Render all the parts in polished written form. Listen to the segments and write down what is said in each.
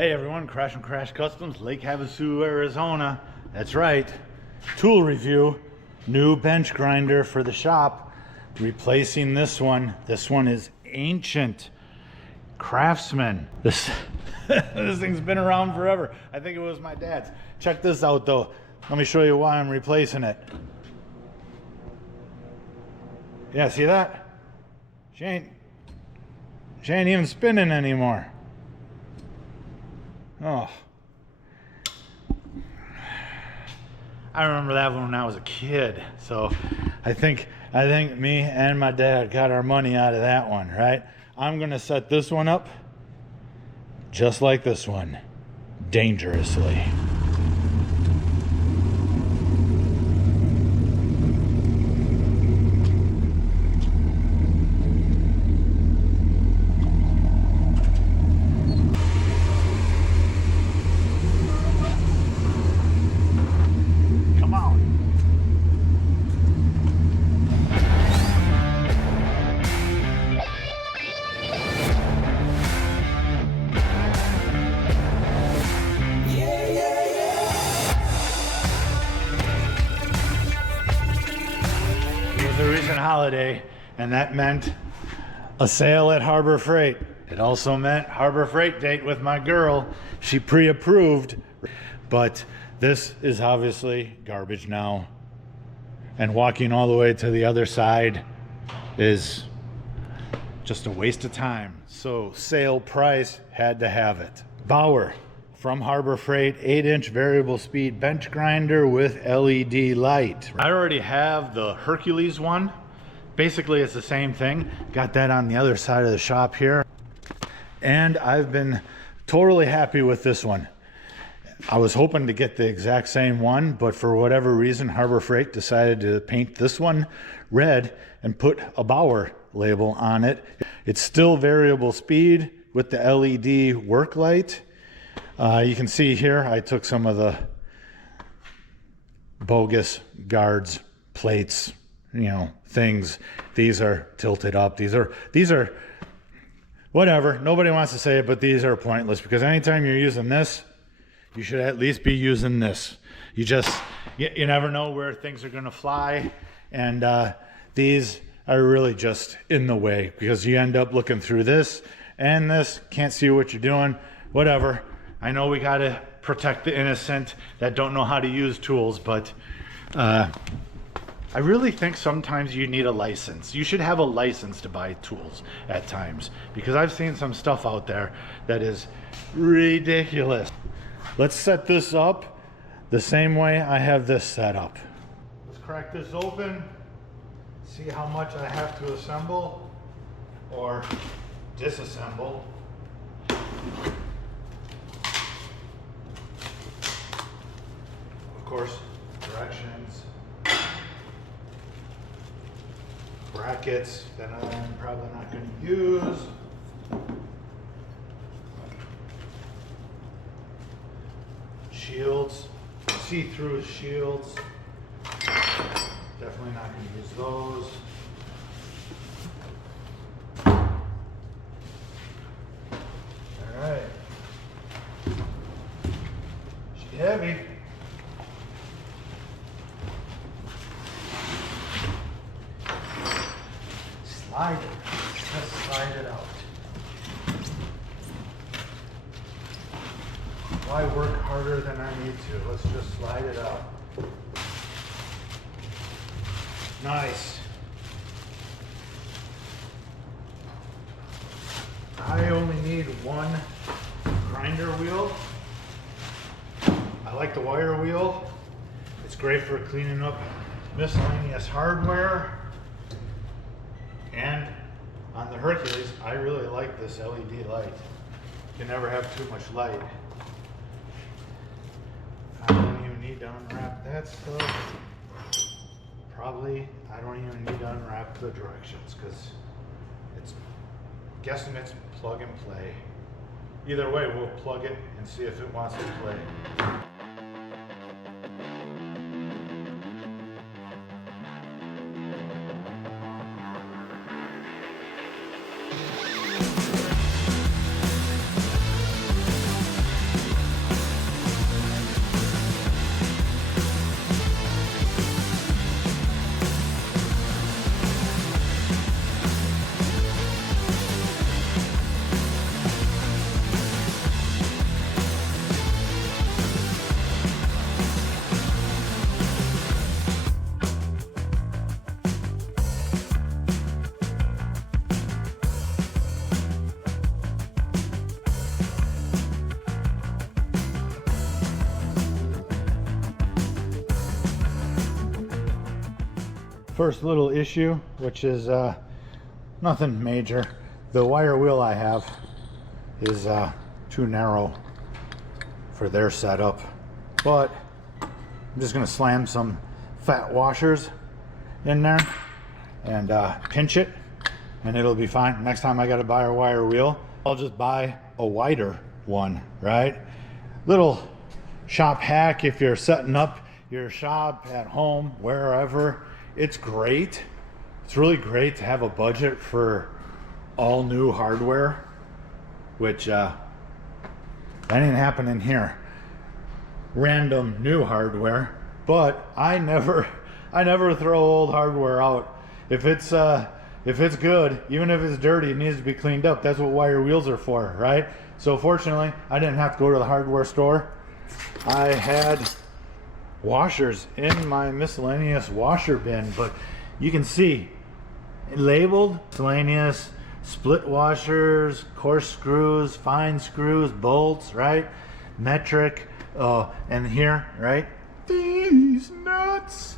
Hey everyone, Crash and Crash Customs, Lake Havasu, Arizona. That's right. Tool review. New bench grinder for the shop. Replacing this one. This one is ancient. Craftsman. This thing's been around forever. I think it was my dad's. Check this out though. Let me show you why I'm replacing it. Yeah, see that? She ain't even spinning anymore. Oh, I remember that when I was a kid. So I think me and my dad got our money out of that one, right? I'm gonna set this one up just like this one, dangerously. Holiday, and that meant a sale at Harbor Freight. It also meant Harbor Freight date with my girl. She pre-approved, but this is obviously garbage now, and walking all the way to the other side is just a waste of time. So sale price, had to have it. BAUER from Harbor Freight, 8-inch variable speed bench grinder with LED light. I already have the Hercules one. Basically, it's the same thing. Got that on the other side of the shop here. And I've been totally happy with this one. I was hoping to get the exact same one, but for whatever reason, Harbor Freight decided to paint this one red and put a BAUER label on it. It's still variable speed with the LED work light. You can see here, I took some of the bogus guards, plates, you know, things. These are tilted up. These are whatever. Nobody wants to say it, but these are pointless, because anytime you're using this, you should at least be using this. You never know where things are going to fly, and these are really just in the way, because you end up looking through this and this, can't see what you're doing. Whatever. I know we got to protect the innocent that don't know how to use tools, but I really think sometimes you need a license. You should have a license to buy tools at times, because I've seen some stuff out there that is ridiculous. Let's set this up the same way I have this set up. Let's crack this open, see how much I have to assemble or disassemble. Of course, directions. Brackets that I'm probably not going to use. Shields, see-through shields. Definitely not going to use those. All right. She's heavy. Slide it. Just slide it out. Why work harder than I need to? Let's just slide it out. Nice. I only need one grinder wheel. I like the wire wheel. It's great for cleaning up miscellaneous hardware. And on the Hercules, I really like this LED light. You can never have too much light. I don't even need to unwrap that stuff. Probably, I don't even need to unwrap the directions, because it's guessing it's plug and play. Either way, we'll plug it and see if it wants to play. first little issue, which is nothing major. The wire wheel I have is too narrow for their setup, but I'm just gonna slam some fat washers in there and pinch it, and it'll be fine. Next time I gotta buy a wire wheel, I'll just buy a wider one, right? Little shop hack if you're setting up your shop at home, wherever. It's great. It's really great to have a budget for all new hardware, which that ain't happening here. Random new hardware, but I never throw old hardware out. If it's good, even if it's dirty, it needs to be cleaned up. That's what wire wheels are for, right? So fortunately, I didn't have to go to the hardware store. I had washers in my miscellaneous washer bin, but you can see labeled miscellaneous, split washers, coarse screws, fine screws, bolts, right? Metric, and here, right? These nuts.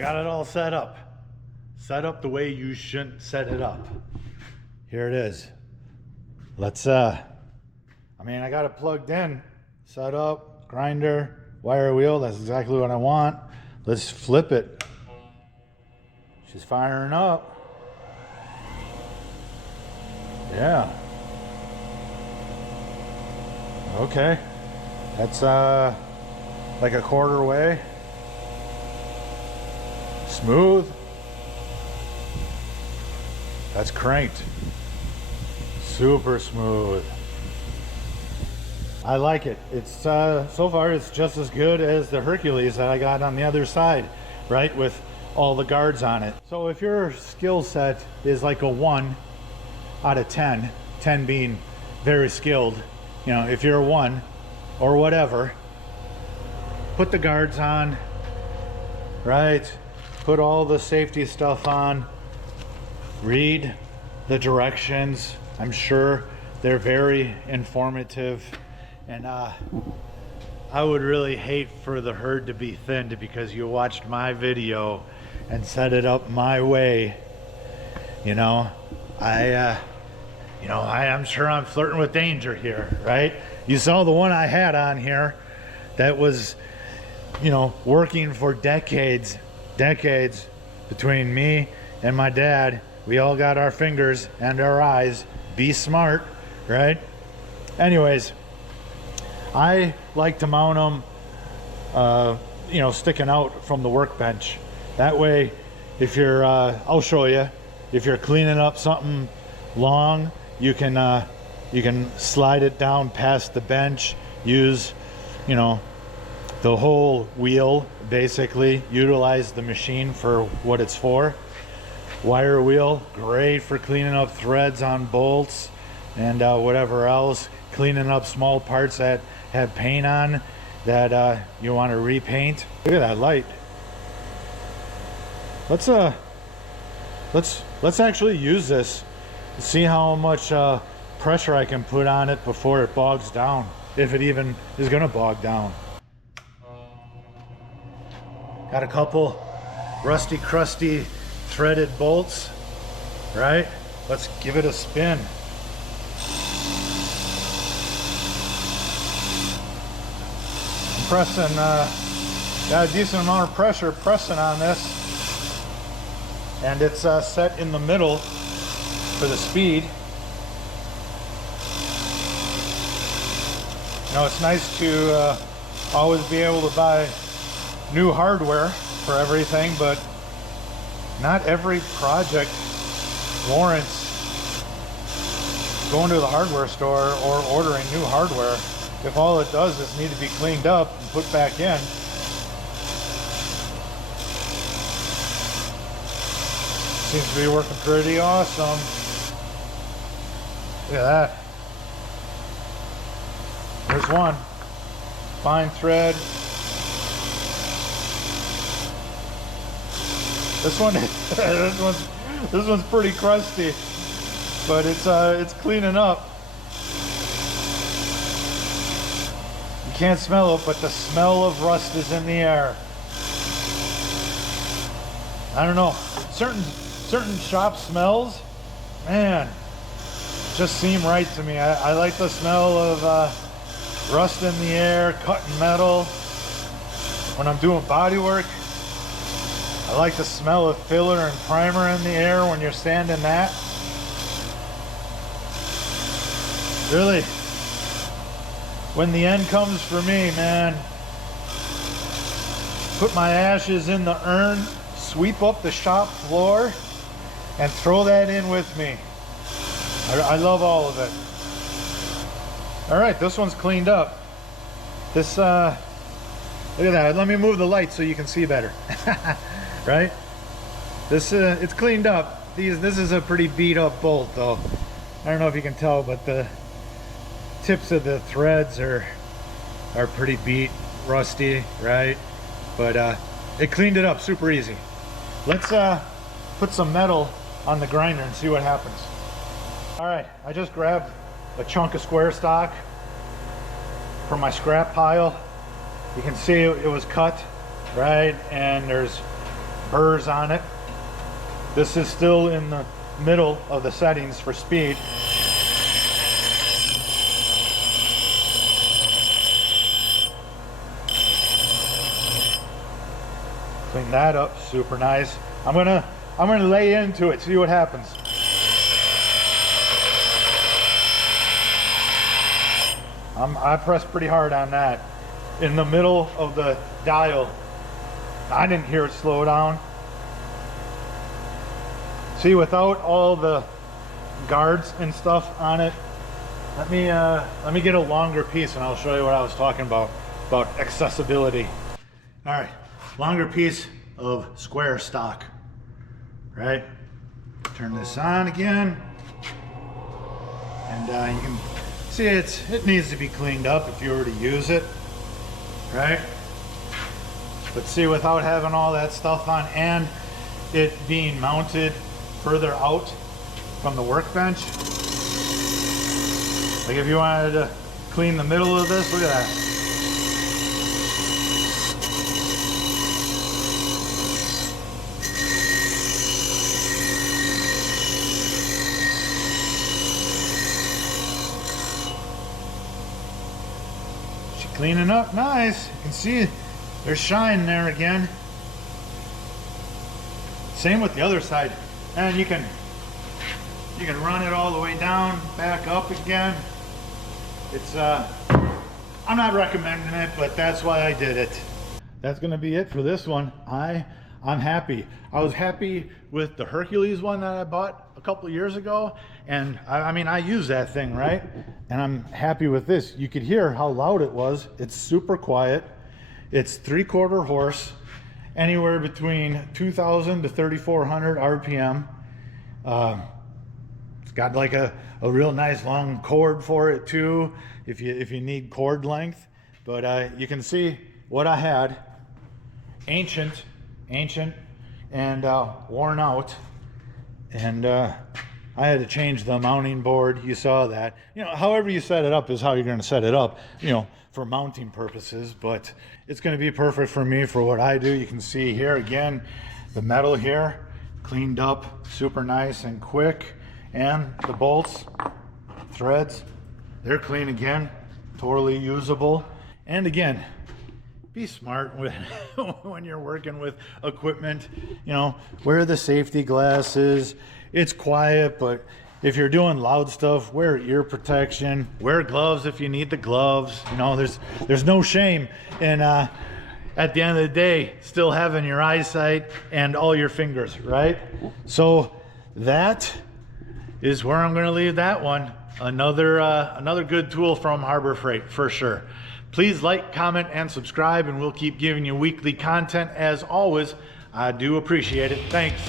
Got it all set up the way you shouldn't set it up. Here it is. Let's I got it plugged in, set up, grinder, wire wheel. That's exactly what I want. Let's flip it. She's firing up. Yeah. Okay, that's like a quarter way. Smooth. That's cranked. Super smooth. I like it. It's so far it's just as good as the Hercules that I got on the other side, right, with all the guards on it. So if your skill set is like a 1 out of 10, 10 being very skilled, you know, if you're a 1 or whatever, put the guards on, right? Put all the safety stuff on, read the directions. I'm sure they're very informative, and I would really hate for the herd to be thinned because you watched my video and set it up my way. You know, I'm sure I'm flirting with danger here, right? You saw the one I had on here that was, you know, working for decades between me and my dad. We all got our fingers and our eyes. Be smart, right? Anyways, I like to mount them, you know, sticking out from the workbench. That way, if you're, I'll show you, if you're cleaning up something long, you can slide it down past the bench, use, you know, the whole wheel, basically utilize the machine for what it's for. Wire wheel, great for cleaning up threads on bolts and whatever else, cleaning up small parts that have paint on that you want to repaint. Look at that light. Let's actually use this, see how much pressure I can put on it before it bogs down, if it even is gonna bog down. Got a couple rusty, crusty, threaded bolts, right? Let's give it a spin. I'm pressing, got a decent amount of pressure pressing on this, and it's set in the middle for the speed. You know, it's nice to always be able to buy new hardware for everything, but not every project warrants going to the hardware store or ordering new hardware. If all it does is need to be cleaned up and put back in, seems to be working pretty awesome. Look at that. There's one. Fine thread. This one, this one's pretty crusty, but it's cleaning up. You can't smell it, but the smell of rust is in the air. I don't know, certain shop smells, man, just seem right to me. I like the smell of rust in the air, cutting metal. When I'm doing body work, I like the smell of filler and primer in the air when you're sanding that. Really, when the end comes for me, man, put my ashes in the urn, sweep up the shop floor, and throw that in with me. I love all of it. All right, this one's cleaned up. This, look at that. Let me move the light so you can see better. Right? This, it's cleaned up. This is a pretty beat up bolt though. I don't know if you can tell, but the tips of the threads are pretty beat, rusty, right? But it cleaned it up super easy. Let's put some metal on the grinder and see what happens. All right, I just grabbed a chunk of square stock from my scrap pile. You can see it was cut, right? And there's burrs on it. This is still in the middle of the settings for speed. Clean that up, super nice. I'm gonna lay into it, see what happens. I pressed pretty hard on that in the middle of the dial. I didn't hear it slow down. See, without all the guards and stuff on it, let me get a longer piece and I'll show you what I was talking about accessibility. All right, longer piece of square stock, right? Turn this on again, and you can see it needs to be cleaned up if you were to use it, right? But see, without having all that stuff on and it being mounted further out from the workbench, like if you wanted to clean the middle of this, look at that. She's cleaning up nice. You can see there's shine there again. Same with the other side. And you can run it all the way down, back up again. It's I'm not recommending it, but that's why I did it. That's gonna be it for this one. I'm happy. I was happy with the Hercules one that I bought a couple of years ago, and I mean I use that thing, right? And I'm happy with this. You could hear how loud it was. It's super quiet. It's 3/4 horse, anywhere between 2,000 to 3,400 RPM. It's got like a real nice long cord for it too, if you need cord length. But you can see what I had, ancient and worn out, and I had to change the mounting board. You saw that. You know, however you set it up is how you're going to set it up, you know, for mounting purposes, but it's going to be perfect for me for what I do. You can see here again, the metal here cleaned up super nice and quick, and the bolts, threads, they're clean again, totally usable. And again, be smart when you're working with equipment. You know, wear the safety glasses. It's quiet, but if you're doing loud stuff, wear ear protection, wear gloves if you need the gloves. You know, there's no shame in at the end of the day still having your eyesight and all your fingers, right? So that is where I'm going to leave that one. Another good tool from Harbor Freight for sure. Please like, comment, and subscribe, and we'll keep giving you weekly content as always. I do appreciate it. Thanks.